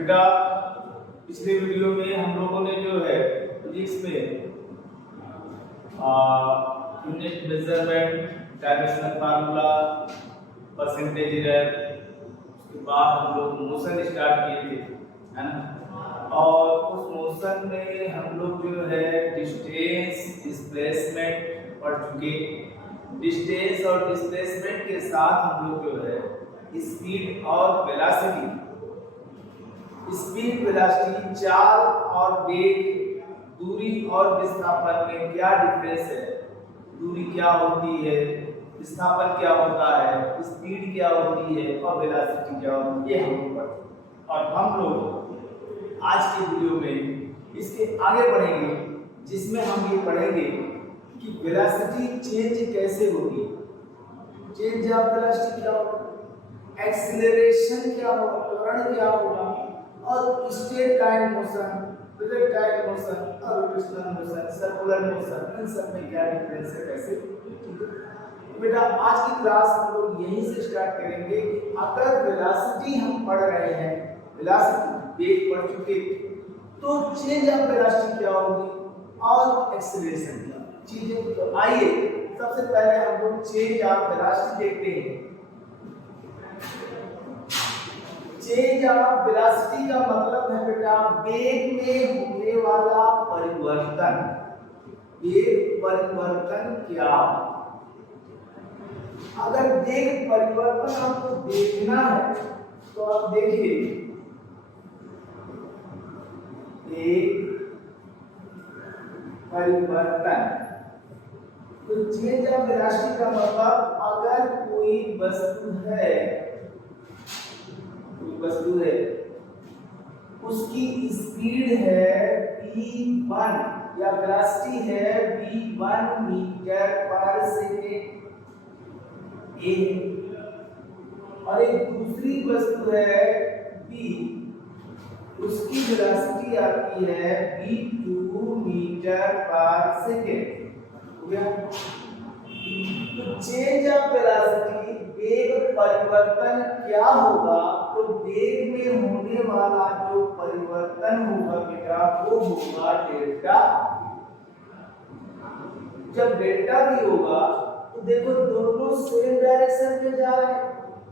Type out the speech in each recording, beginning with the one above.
बेटा पिछले वीडियो में हम लोगों ने जो है फिजिक्स में unit measurement, dimensional formula, percentage error, उसके बाद हम लोग मोशन स्टार्ट किए थे, है ना। और उस मोशन में हम लोग जो है डिस्टेंस, डिस्प्लेसमेंट पढ़ चुके। डिस्टेंस और डिस्प्लेसमेंट के साथ हम लोग जो है स्पीड और वेलोसिटी, स्पीड, वेलोसिटी, चाल और वेग, दूरी और विस्थापन में क्या डिफरेंस है, दूरी क्या होती है, विस्थापन क्या होता है, स्पीड क्या होती है और वेलोसिटी क्या होती है, ये हम लोग और हम लोग आज के वीडियो में इसके आगे बढ़ेंगे, जिसमें हम ये पढ़ेंगे कि वेलोसिटी चेंज कैसे होगी, चेंज ऑफ वेलोसिटी क्या होगा, एक्सीलरेशन क्या होगा, त्वरण क्या होगा, और straight line motion, projectile motion और रोटेशनल मोशन, सर्कुलर मोशन, इन सब में क्या डिफरेंस है, कैसे। बेटा आज की क्लास हम लोग यहीं से स्टार्ट करेंगे कि अगर वेलोसिटी हम पढ़ रहे हैं, वेलोसिटी वेग पढ़ चुके, तो चेंज ऑफ वेलोसिटी क्या होगी और एक्सीलरेशन क्या चीजें। तो आइए सबसे पहले हम लोग चेंज ऑफ वेलोसिटी देखते हैं। चेंज ऑफ वेलोसिटी का मतलब है बेटा वेग में होने वाला परिवर्तन। वेग परिवर्तन क्या, अगर वेग परिवर्तन आपको देखना है तो आप देखिए वेग परिवर्तन। तो चेंज ऑफ वेलोसिटी का मतलब अगर कोई वस्तु है, उसकी स्पीड है v1 या वेलोसिटी है v1 मीटर पर सेकेंड ए, और एक दूसरी वस्तु है b, उसकी वेलोसिटी आती है v2 मीटर पर सेकेंड। हो गया। तो चेंज ऑफ वेलोसिटी वेग परिवर्तन क्या होगा, तो वेग में होने वाला जो परिवर्तन होगा बेटा वो होगा डेल्टा। जब डेल्टा भी होगा तो देखो दोनों सेम डायरेक्शन में जा रहे हैं।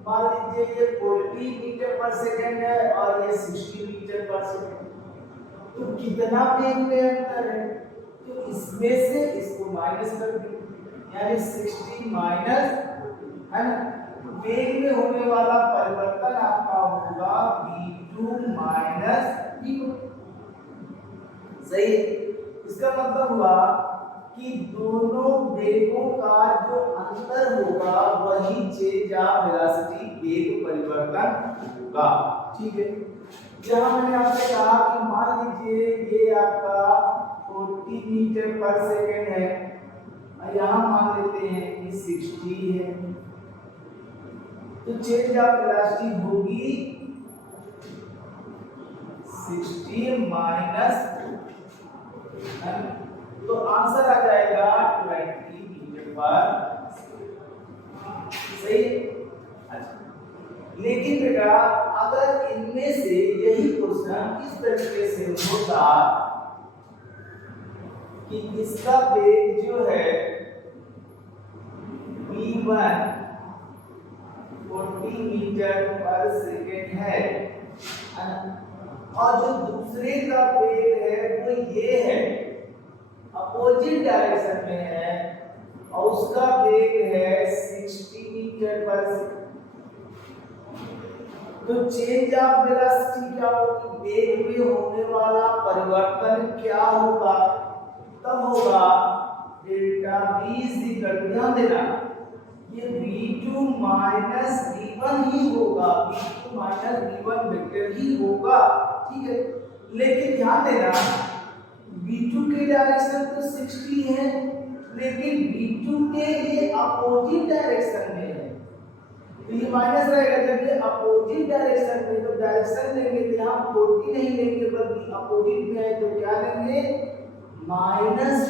मान लीजिए ये 40 मीटर पर सेकंड है और ये 60 मीटर पर सेकंड, तो कितना वेग में अंतर है, तो इसमें से इसको माइनस कर दो, यानी 60 माइनस, है ना, वेग में होने वाला परिवर्तन आपका होगा v2 माइनस v1। सही है। इसका मतलब हुआ कि दोनों वेगों का जो अंतर होगा वही चेंज ऑफ वेलोसिटी, वेग परिवर्तन होगा। ठीक है। जहां मैंने आपसे कहा कि मान लीजिए ये आपका 40 मीटर पर सेकेंड है, यहाँ मान लेते हैं कि 60 है, तो चेंज ऑफ वेलोसिटी होगी 60 माइनस, तो आंसर आ जाएगा 20 मीटर पर। सही। अच्छा, लेकिन बेटा अगर इनमें से यही क्वेश्चन इस तरीके से होता कि इसका वेग जो है v1 40 मीटर पर सेकेंड है, और जो दूसरे का वेग है वो ये है, अपोजिट डायरेक्शन में है, और उसका वेग है 60 मीटर पर सेकेंड। तो चेंज ऑफ वेलोसिटी क्या होगी, वेग में होने वाला परिवर्तन क्या होगा, तब होगा डेल्टा v, ध्यान देना ये v2 माइनस v1 ही होगा, v2 माइनस v1 वेक्टर ही होगा। ठीक है। लेकिन ध्यान देना v2 के डायरेक्शन तो 60 है, लेकिन v2 के ये अपोजिट डायरेक्शन में है, तो ये माइनस रहेगा। जब ये अपोजिट डायरेक्शन में, तो डायरेक्शन लेंगे तो यहाँ 40 नहीं लेंगे बल्कि अपोजिट में है, तो क्या लेंगे माइनस।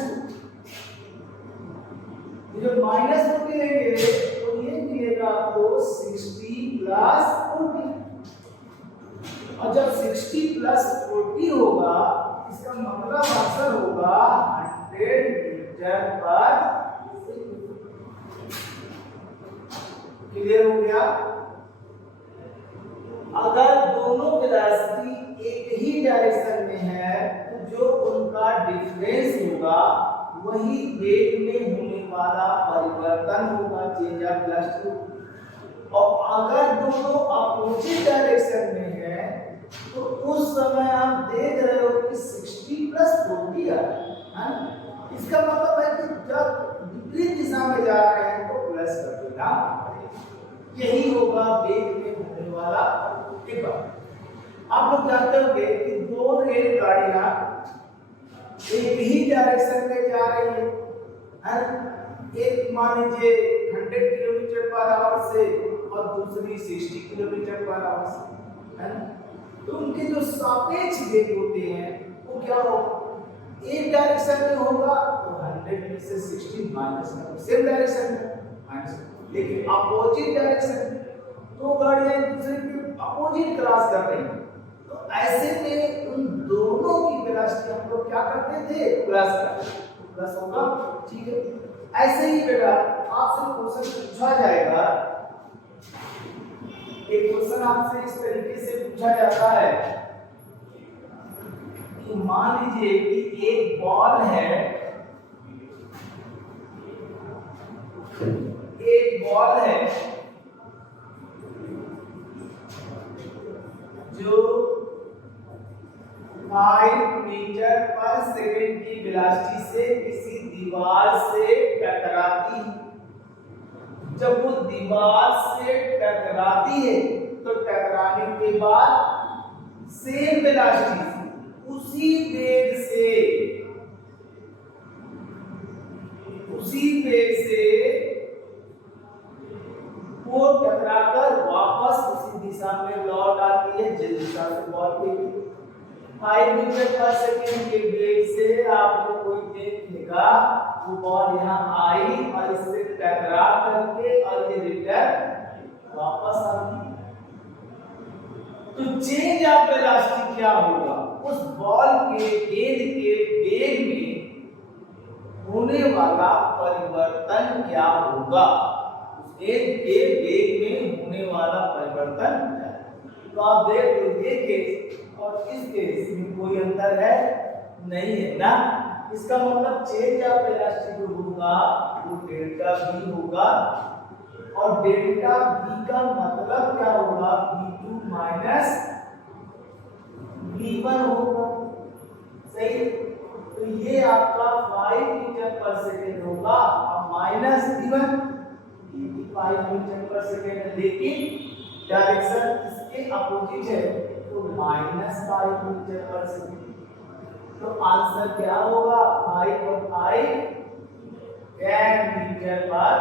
जब माइनस 40 लेंगे तो ये मिलेगा आपको 60 प्लस 40, और जब 60 क्लियर हो गया? अगर दोनों वेलोसिटी एक ही डायरेक्शन में है तो जो उनका डिफरेंस होगा वही वेग में होने वाला परिवर्तन होगा, चेंज ऑफ वेलोसिटी। और अगर दोनों अपोजिट डायरेक्शन में है तो उस समय आप देख रहे हो कि 60 प्लस 40 आ रहा है। इसका मतलब है कि जब विपरीत दिशा में जा रहे हैं तो प्लस कर देना, यही होगा वेग में होने वाला। एक बात आप लोग जानते होंगे कि दो रेलगाड़ियां एक ही डायरेक्शन में जा रही है। एक मान लीजिए 100 किलोमीटर पर आवर से और दूसरी 60 किलोमीटर पर आवर से, है ना? तो उनके जो सापेक्ष वेग होते हैं वो क्या होगा? एक डायरेक्शन में होगा तो 100 में से 60 माइनस कर, सेम डायरेक्शन में माइनस, लेकिन अपोजिट डायरेक्शन दो गाड़ियां एक दूसरे के अपोजिट क्रॉस कर रही हैं तो ऐसे में उन दोनों की वेलोसिटी हम लोग क्या करते थे? प्लस करते, प्लस होगा। ठीक है, ऐसे ही बेटा आपसे क्वेश्चन पूछा जाएगा, एक क्वेश्चन आपसे इस तरीके से पूछा जाता है कि मान लीजिए कि एक बॉल है, एक बॉल है जो 5 मीटर पर सेकंड की वेलोसिटी से किसी दीवार से टकराती है। जब वो दीवार से टकराती है तो टकराने के बाद सेम वेलोसिटी से उसी वेग से वो टकराकर वापस उसी दिशा में लौट आती है जिस दिशा से बॉल फेंकी। 5 मीटर पर सेकंड के वेग से आपको कोई देखेगा वो बॉल यहाँ आई और इससे टकरा करके और ये रिटर्न वापस आ गई। तो चेंज ऑफ वेलोसिटी क्या होगा? उस बॉल के गेंद के वेग में होने वाला परिवर्तन क्या होगा? उस गेंद के वेग में होने वाला परिवर्तन। तो आप देख लो ये केस और इस केस में कोई अंतर है नहीं है ना। इसका मतलब चेंज ऑफ वेलोसिटी जो होगा वो डेल्टा v होगा और डेल्टा v का मतलब क्या होगा? v2 माइनस v1 होगा, सही। तो ये आपका 5 मीटर पर सेकंड होगा और माइनस v1 5 मीटर पर सेकंड, लेकिन डायरेक्शन इसके अपोजिट है तो माइनस 5 मीटर पर सेकंड। तो आंसर क्या होगा? 5 और 5 10 मीटर पर।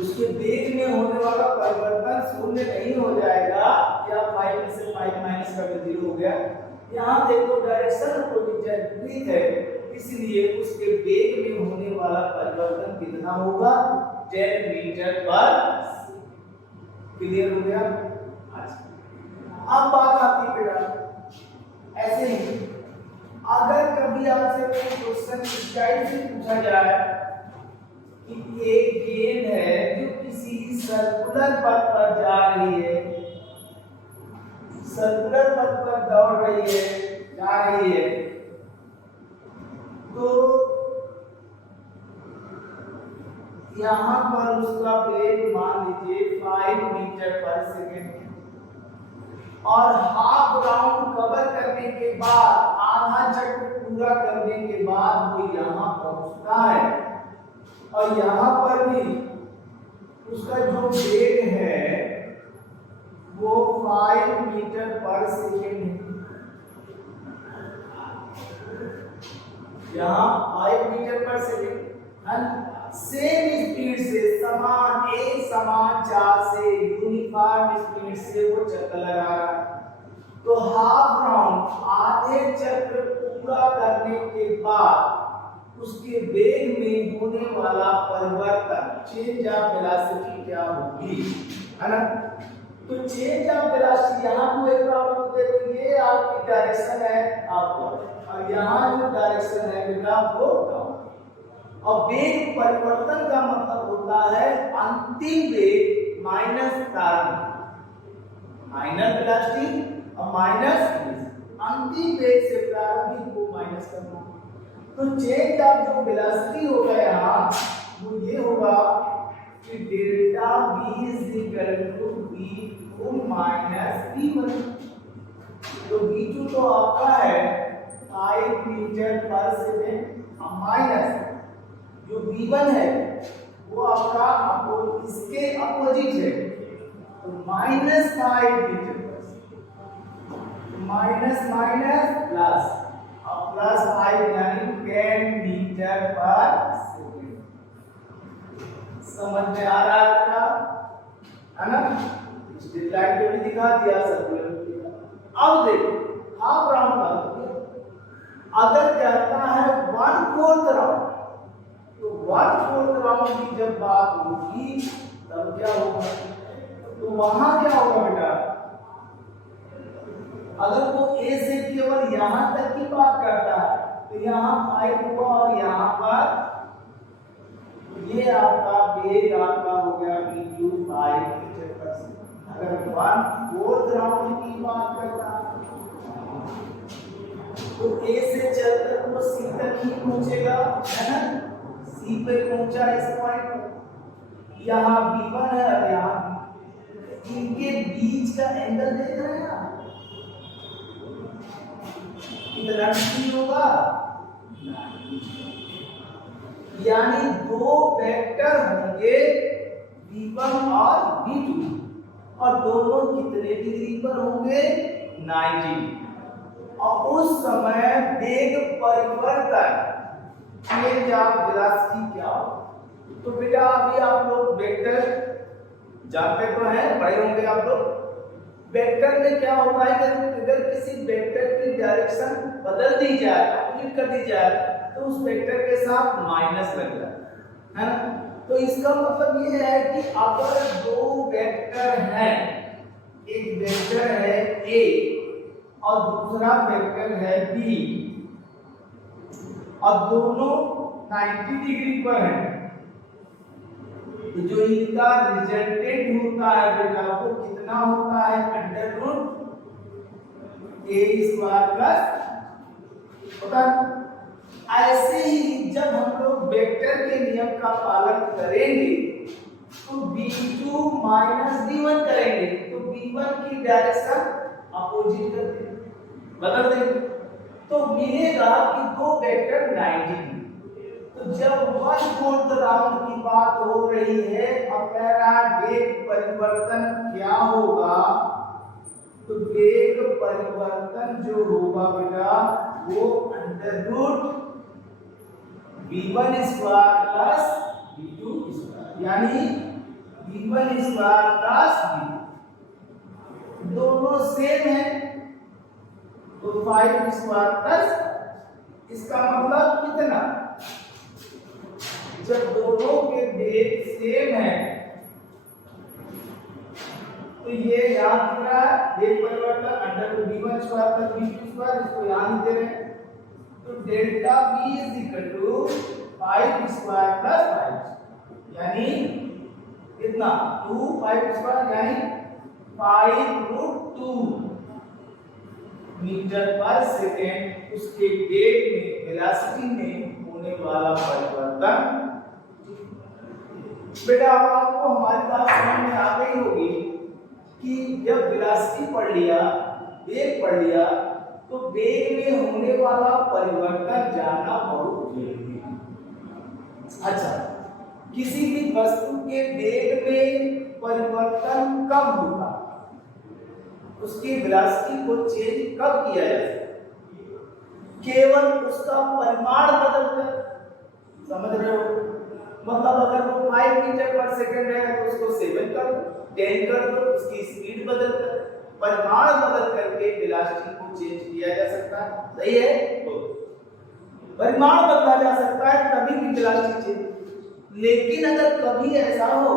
उसके वेग में होने वाला परिवर्तन शून्य नहीं हो जाएगा, या 5 में से 5 माइनस कर दो 0 हो गया। यहाँ देखो डायरेक्शन अपोजिट है इसलिए उसके वेग में होने वाला परिवर्तन कितना होगा? 10 मीटर पर। क्लियर हो गया? अच्छा, अब बात आती है बेटा ऐसे ही अगर कभी आपसे कोई क्वेश्चन इस टाइप से पूछा जाए कि एक गेंद है जो किसी सर्कुलर पथ पर जा रही है, सर्कुलर पथ पर दौड़ रही है, जा रही है, तो यहाँ पर उसका वेग मान लीजिए 5 मीटर पर सेकंड और हाफ राउंड कवर करने के बाद, आधा चक्र पूरा करने के बाद वो यहाँ पहुंचता है और यहाँ पर भी उसका जो वेग है वो 5 मीटर पर सेकंड है। यहाँ 5 मीटर पर सेकंड सेम स्पीड से समान एक समान चाल से यूनिफॉर्म स्पीड से वो चक्कर लगा रहा है। तो हाफ राउंड आधे चक्र पूरा करने के बाद उसके वेग में होने वाला परिवर्तन चेंज ऑफ वेलोसिटी क्या होगी, है ना। तो चेंज ऑफ वेलोसिटी यहाँ को एक प्रॉब्लम देखो, ये आपकी डायरेक्शन है आपको और यहाँ जो डायरेक्शन है बेटा वो और वेग परिवर्तन का मतलब होता है अंतिम वेग माइनस प्रारंभिक, माइनस वेलोसिटी और माइनस अंतिम वेग से प्रारंभिक को माइनस करना। तो चेंज ऑफ जो वेलोसिटी होगा यहाँ वो ये होगा कि delta v is equal to v2 minus v1। तो v2 तो आपका है 5 मीटर पर सेकेंड और माइनस जो v1 है वो आपका आपको इसके अपोजिट है, तो माइनस 5 मीटर पर माइनस माइनस प्लस और प्लस 5 यानी 10 मीटर पर सेकेंड। समझ में आ रहा है बेटा, है ना? स्ट्रेट लाइन को भी दिखा दिया, सर्कुलर भी दिखा। अब देखो हाफ राउंड का अगर कहता है 1/4 राउंड, तो 1/4 राउंड की जब बात होगी तब क्या होगा? तो वहां क्या होगा बेटा, अगर वो ए से केवल यहां तक की बात करता है तो यहाँ 5 होगा और यहाँ पर ये आपका वेग आपका हो गया v2 5 मीटर पर सेकंड। अगर 1/4 राउंड की बात करता है तो ए से चलकर वो सी तक ही पहुंचेगा, है ना? सी पे पहुंचा इस पॉइंट पर, यहाँ v1 है और यहाँ इनके बीच का एंगल देख रहे हैं आप, कितना डिग्री होगा? यानी दो वेक्टर होंगे v1 और v2 और दोनों कितने डिग्री पर होंगे? 90। और उस समय वेग परिवर्तन चेंज ऑफ वेलोसिटी क्या हो? तो बेटा अभी आप लोग वेक्टर जानते तो हैं, पढ़े होंगे आप लोग। वेक्टर में क्या होता है कि अगर किसी वेक्टर की डायरेक्शन बदल दी जाए, अपोजिट कर दी जाए, तो उस वेक्टर के साथ माइनस लग जाता है ना? तो इसका मतलब ये है कि अगर दो वेक्टर हैं, एक वेक्टर है a और दूसरा वेक्टर है b और दोनों 90 डिग्री पर हैं, तो जो इनका रिजल्टेंट होता है बेटा वो कितना होता है? √a² प्लस होता है। ऐसे ही जब हम लोग वेक्टर के नियम का पालन करेंगे तो v2 माइनस v1 करेंगे, तो v1 की डायरेक्शन अपोजिट कर देंगे, बदल देंगे, तो मिलेगा कि दो वेक्टर 90। तो जब 1/4 राउंड की बात हो रही है और कह रहा वेग परिवर्तन क्या होगा, तो वेग परिवर्तन जो होगा बेटा वो √v1² प्लस v2², यानी v1² प्लस v2, दोनों सेम है तो 5² प्लस, इसका मतलब कितना? जब दोनों के वेग सेम है तो ये याद दिख रहा है वेग परिवर्तन √v1² प्लस v2², इसको याद दे रहे हैं, तो delta v is equal to 5² plus 5, यानी कितना? 2 5² यानी 5√2 मीटर पर सेकेंड उसके वेग में वेलोसिटी में होने वाला परिवर्तन। बेटा अब आपको हमारी बात समझ में आ गई होगी कि जब वेलोसिटी पढ़ लिया, वेग पढ़ लिया, तो वेग में होने वाला परिवर्तन जानना बहुत जरूरी है। अच्छा, किसी भी वस्तु के वेग में परिवर्तन कब होगा, उसकी वेलोसिटी को चेंज कब किया जाए? केवल उसका परिमाण बदलकर, समझ रहे हो? मतलब अगर वो 5 मीटर पर सेकंड है तो उसको 7 कर दो, 10 कर दो, उसकी स्पीड बदलकर, परिमाण बदल करके वेलोसिटी को चेंज किया जा सकता है, सही है? तो परिमाण बदला जा सकता है तभी भी वेलोसिटी चेंज। लेकिन अगर कभी ऐसा हो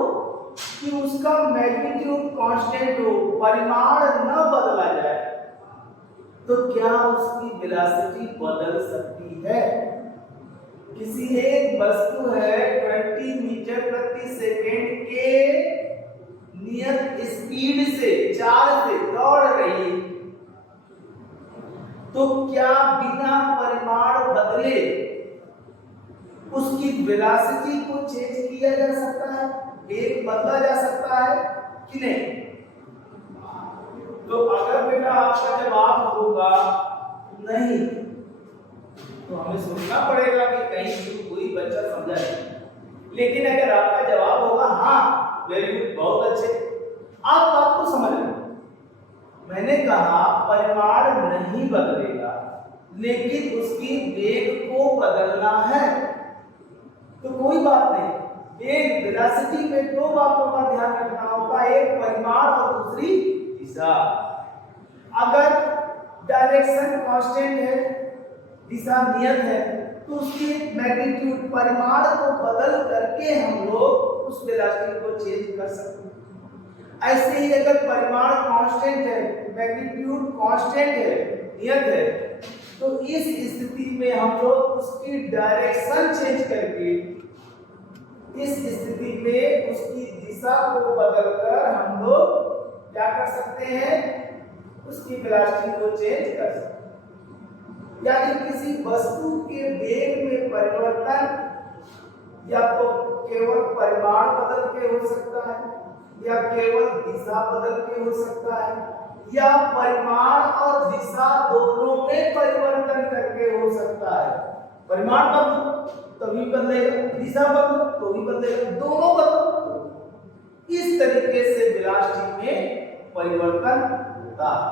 कि उसका मैग्नीट्यूड कांस्टेंट हो, परिमाण न बदला जाए, तो क्या उसकी वेलोसिटी बदल सकती है? किसी एक वस्तु है 20 मीटर प्रति सेकेंड के नियत स्पीड से चाल से दौड़ रही है, तो क्या बिना परिमाण बदले उसकी वेलोसिटी को चेंज किया जा सकता है, वेग बदला जा सकता है कि नहीं? तो अगर बेटा आपका जवाब होगा नहीं, तो हमें सोचना पड़ेगा कि कहीं कोई बच्चा समझा नहीं। लेकिन अगर आपका जवाब होगा हाँ, वेरी गुड, बहुत अच्छे, आप बात को समझ लें। मैंने कहा परिमाण नहीं बदलेगा, लेकिन उसकी वेग को बदलना है, तो कोई बात नहीं। एक वेलोसिटी में दो बातों का ध्यान रखना होगा, एक परिमाण और दूसरी दिशा। अगर डायरेक्शन कांस्टेंट है, दिशा नियत है, तो उसकी मैग्नीट्यूड परिमाण को बदल करके हम लोग उस वेलोसिटी को चेंज कर सकते हैं। ऐसे ही अगर परिमाण कांस्टेंट है, मैग्नीट्यूड कांस्टेंट है, नियत है, तो इस स्थिति में हम लोग उसकी डायरेक्शन चेंज करके इस स्थिति में उसकी दिशा को बदलकर हम लोग क्या कर सकते हैं, उसकी वेलोसिटी को चेंज कर सकते हैं। यानी किसी वस्तु के वेग में परिवर्तन या तो केवल परिमाण बदल के हो सकता है, या केवल दिशा बदल के हो सकता है, या परिमाण और दिशा दोनों में परिवर्तन करके हो सकता है। परिमाण बदलो तभी बदलेगा, दिशा बदलो तो भी बदलेगा, दोनों बदलो। इस तरीके से वेलोसिटी में परिवर्तन होता है।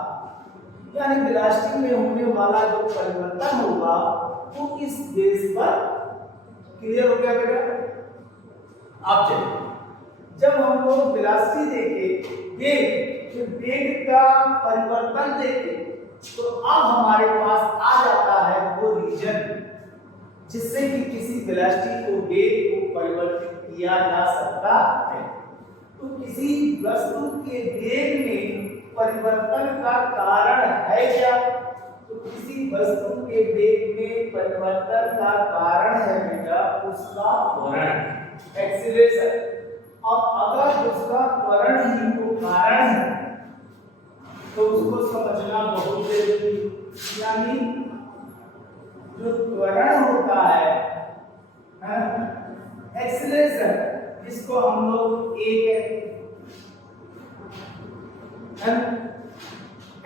यानी वेलोसिटी में होने वाला जो परिवर्तन होगा वो इस बेस पर क्लियर हो गया बेटा। आप चलिए, जब हम लोग वेलोसिटी देखे, वेग का परिवर्तन देखे, तो अब हमारे पास आ जाता है वो रीजन जिससे कि किसी वेलोसिटी को वेग को परिवर्तित किया जा सकता है। तो किसी वस्तु के वेग में परिवर्तन का कारण है क्या? तो किसी वस्तु के वेग में परिवर्तन का कारण है बेटा उसका त्वरण, एक्सीलरेशन। और अगर उसका त्वरण ही तो कारण है तो उसको समझना बहुत जरूरी है। यानी जो त्वरण होता है, एक्सीलरेशन, जिसको हम लोग ए कहते हैं,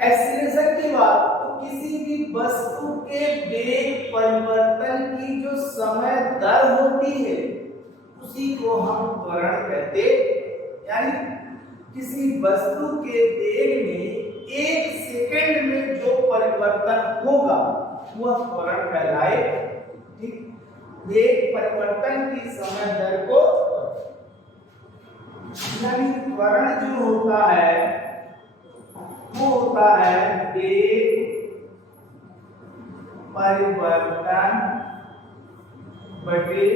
एक्सीलरेशन के बाद तो किसी भी वस्तु के वेग परिवर्तन की जो समय दर होती है उसी को हम त्वरण कहते हैं। यानी किसी वस्तु के वेग में 1 सेकंड में जो परिवर्तन होगा वह त्वरण कहलाए। ठीक, वेग परिवर्तन की समय दर को, यानी त्वरण जो होता है वो होता है वेग परिवर्तन बटे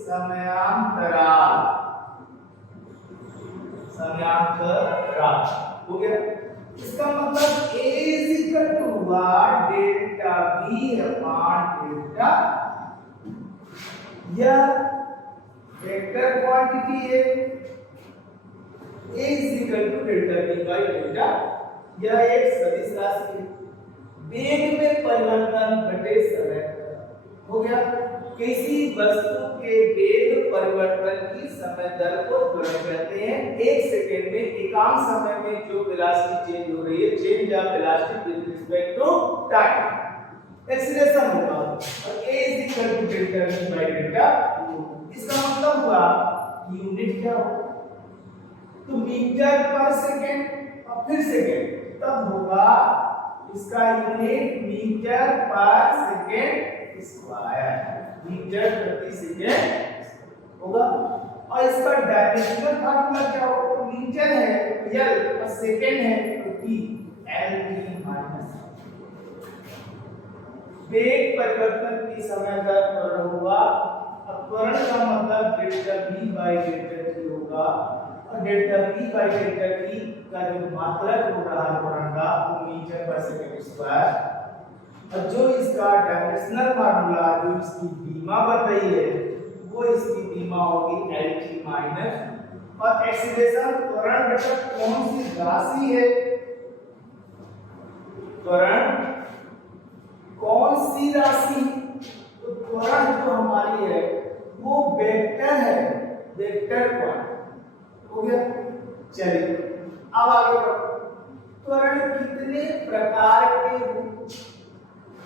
समयांतराल। समयांतराल हो गया। इसका मतलब A is equal to delta V upon delta, यह वेक्टर क्वांटिटी है। A is equal to delta V by delta, यह एक सदिश राशि है। वेग में परिवर्तन बटे समय हो गया। किसी वस्तु के वेग परिवर्तन की समय दर को त्वरण कहते हैं। 1 सेकंड में एकांक समय में जो वेलोसिटी चेंज हो रही है, change of velocity with respect to time, acceleration होगा। और a is equal to delta v by delta. इसका मतलब हुआ यूनिट क्या हो, तो मीटर पर सेकंड और फिर सेकंड, तब होगा इसका यूनिट मीटर पर सेकंड स्क्वायर, मीटर प्रति सेकंड होगा। और इसका डायमेंशनल फार्मूला क्या होगा, तो मीटर है l और सेकंड है तो t, l t माइनस। वेग परिवर्तन की समय दर त्वरण होगा। अब त्वरण का मतलब delta v by delta t होगा, और delta v by delta t का जो मात्रक हो रहा है त्वरण का वो मीटर पर सेकंड स्क्वायर। और जो इसका डायमेंशनल फार्मूला जो इसकी बीमा बन रही है वो इसकी बीमा होगी LT माइनस, और एक्सीलरेशन त्वरण घटक कौन सी राशि है, त्वरण कौन सी राशि, तो त्वरण जो हमारी है वो वेक्टर है, वेक्टर क्वांटिटी हो गया। चलिए अब आगे बढ़ो, त्वरण कितने प्रकार के होते,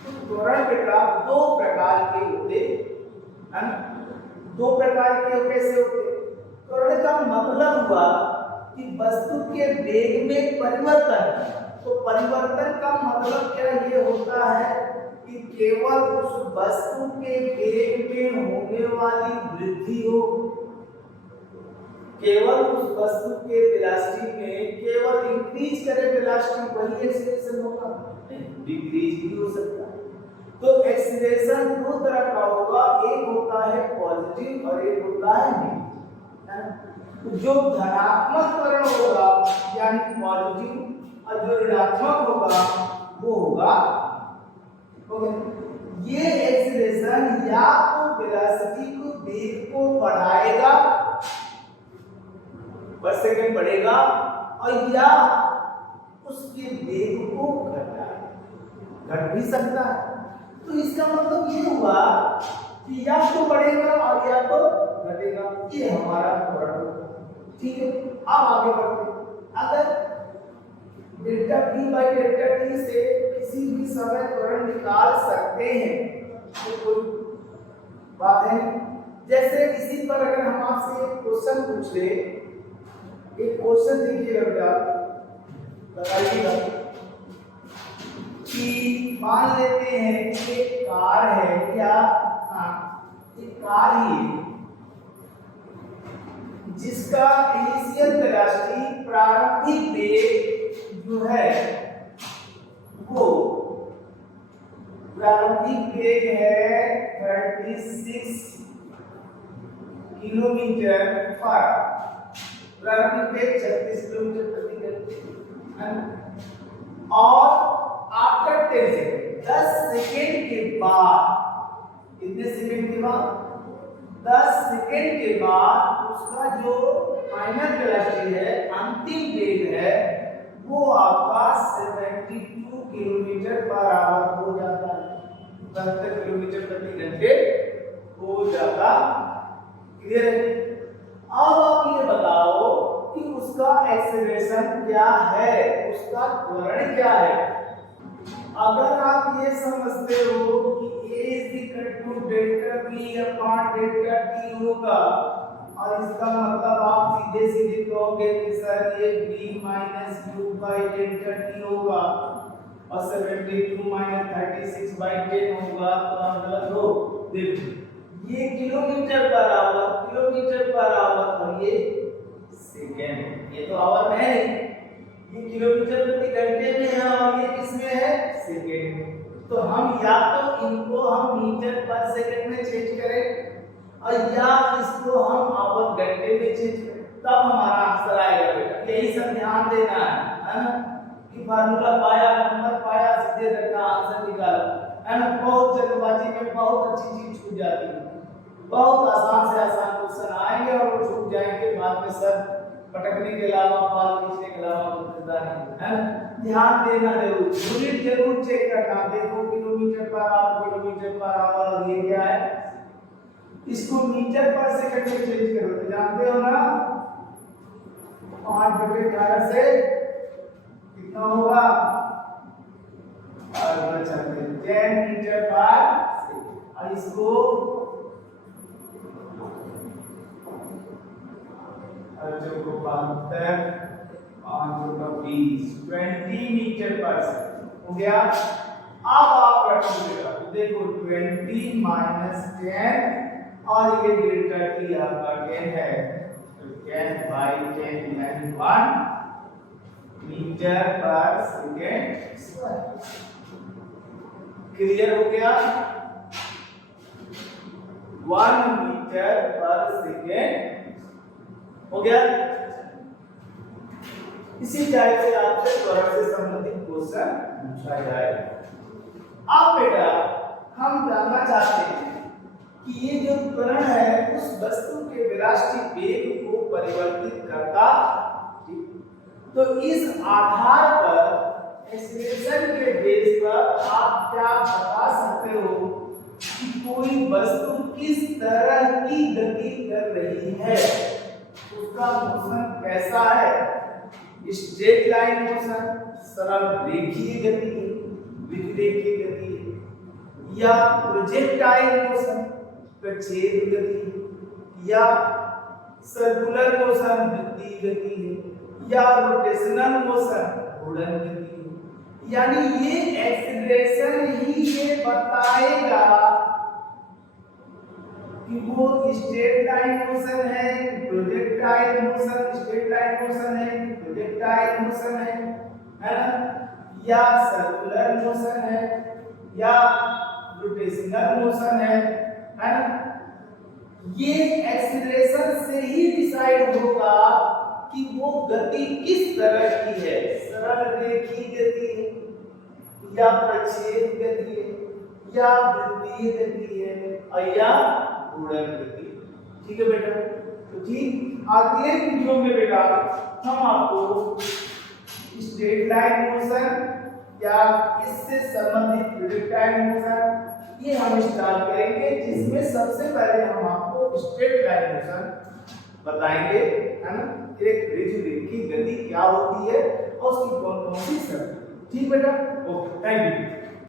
तो त्वरण बेटा दो प्रकार के होते हैं, दो प्रकार के कैसे होते, त्वरण का मतलब हुआ कि वस्तु के वेग में परिवर्तन, तो परिवर्तन का मतलब क्या ये होता है कि केवल उस वस्तु के वेग में होने वाली वृद्धि हो, केवल उस वस्तु के वेलोसिटी में केवल इंक्रीज करे वेलोसिटी वही एक्सीलरेशन होगा, डिक्रीज भी हो सकता है। तो एक्सीलरेशन दो तरह का होगा, एक होता है पॉजिटिव और एक होता है नेगेटिव। जो धनात्मक त्वरण होगा यानी पॉजिटिव, और जो ऋणात्मक होगा वो होगा, ये एक्सीलरेशन या तो वेलोसिटी को वेग को बढ़ाएगा, पर सेकंड बढ़ेगा, और या उसके वेग को घटाएगा, घट भी सकता है। तो इसका मतलब ये हुआ कि या तो बढ़ेगा और या तो घटेगा, ये हमारा त्वरण। ठीक है, अब आगे बढ़ते हैं। अगर delta T by delta T से किसी भी समय त्वरण निकाल सकते हैं तो कोई बात है। जैसे इसी पर अगर हम आपसे एक क्वेश्चन पूछ ले, एक क्वेश्चन देखिएगा बेटा, बताइएगा कि मान लेते हैं कि एक कार है, या एक कार ही है जिसका इनिशियल वेलोसिटी प्रारंभिक वेग जो है वो प्रारंभिक वेग है 36 किलोमीटर पर, प्रारंभिक वेग 36 किलोमीटर प्रति घंटे, और आफ्टर 10 सेकेंड 10 सेकेंड के बाद, कितने सेकेंड के बाद, 10 सेकेंड के बाद उसका जो फाइनल वेलोसिटी है, अंतिम वेग है, वो आपका 72 किलोमीटर पर आवर हो जाता है, 72 किलोमीटर प्रति घंटे हो जाता। क्लियर है? अब आप ये बताओ कि उसका एक्सेलरेशन क्या है, उसका त्वरण क्या है। अगर आप ये समझते हो कि A delta V upon delta T होगा, और इसका मतलब आप सीधे सीधे कहोगे कि सर ये V minus U by delta T होगा, और 72 माइनस 36 बाई 10 होगा, तो आप गलत हो। देखिए ये किलोमीटर पर आवर और ये सेकेंड, ये तो आवर में है नहीं, ये किलोमीटर प्रति घंटे में है और ये किसमें है, सेकेंड। तो हम या तो इनको हम मीटर पर सेकंड में चेंज करें, और या इसको हम आवर घंटे में चेंज करें, तब हमारा आंसर आएगा बेटा। यही सब ध्यान देना है ना, कि फार्मूला पाया, नंबर पाया, सीधे रखा, आंसर निकाला, है ना। बहुत जल्दबाजी में बहुत अच्छी चीज छूट जाती है, बहुत आसान से आसान क्वेश्चन आएंगे और वो छूट जाएंगे, बाद में सर पटकने के अलावा, बाल खींचने के अलावा कुछ नहीं, है ना। ध्यान देना जरूर, यूनिट जरूर चेक करना। देखो किलोमीटर पर आवर, और ये क्या है, इसको मीटर पर सेकंड में चेंज करो तो जानते हो ना, 5/11 से कितना होगा, और 10 मीटर पर सेकंड, और इसको जो को 72 5 का 20 20 मीटर पर सेकंड हो गया। अब आप रखोगे तो देखो 20 माइनस 10, और ये डेल्टा T आपका 10 है, तो 10 बाई 10 यानी 1 मीटर पर सेकंड स्क्वायर। क्लियर हो गया, 1 मीटर पर सेकंड हो गया। इसी टाइप से आपसे त्वरण से संबंधित क्वेश्चन पूछा जाएगा। अब बेटा हम जानना चाहते हैं कि ये जो त्वरण है उस वस्तु के वेलोसिटी वेग को परिवर्तित करता, तो इस आधार पर एक्सीलरेशन के बेस पर आप क्या बता सकते हो कि कोई वस्तु किस तरह की गति कर रही है, उसका मोशन कैसा है, स्ट्रेट लाइन मोशन, सरल रेखीय गति, विखरेखीय गति, या प्रोजेक्टाइल मोशन, प्रक्षेप गति, या सर्कुलर मोशन, वृत्तीय गति है, या रोटेशनल मोशन, घूर्णन गति है। यानी ये एक्सीलरेशन ही ये बताएगा कि वो स्ट्रेट लाइन मोशन है, projectile motion, straight line motion है, प्रोजेक्टाइल मोशन है ना, या सर्कुलर मोशन है, या रोटेशनल मोशन है ना। ये एक्सीलरेशन से ही डिसाइड होगा कि वो गति किस तरह की है, सरल रेखीय गति है, या प्रक्षेप गति है, या वृत्तीय गति है, या घूर्णन गति। ठीक है बेटा, तो ठीक अगले वीडियो में बेटा हम आपको स्ट्रेट लाइन मोशन या इससे संबंधित प्रोजेक्टाइल मोशन ये हम स्टार्ट करेंगे, जिसमें सबसे पहले हम आपको स्ट्रेट लाइन मोशन बताएंगे, है ना, एक रेखीय की गति क्या होती है और उसकी कौन कौन सी शर्तें। ठीक बेटा, ओके, थैंक यू।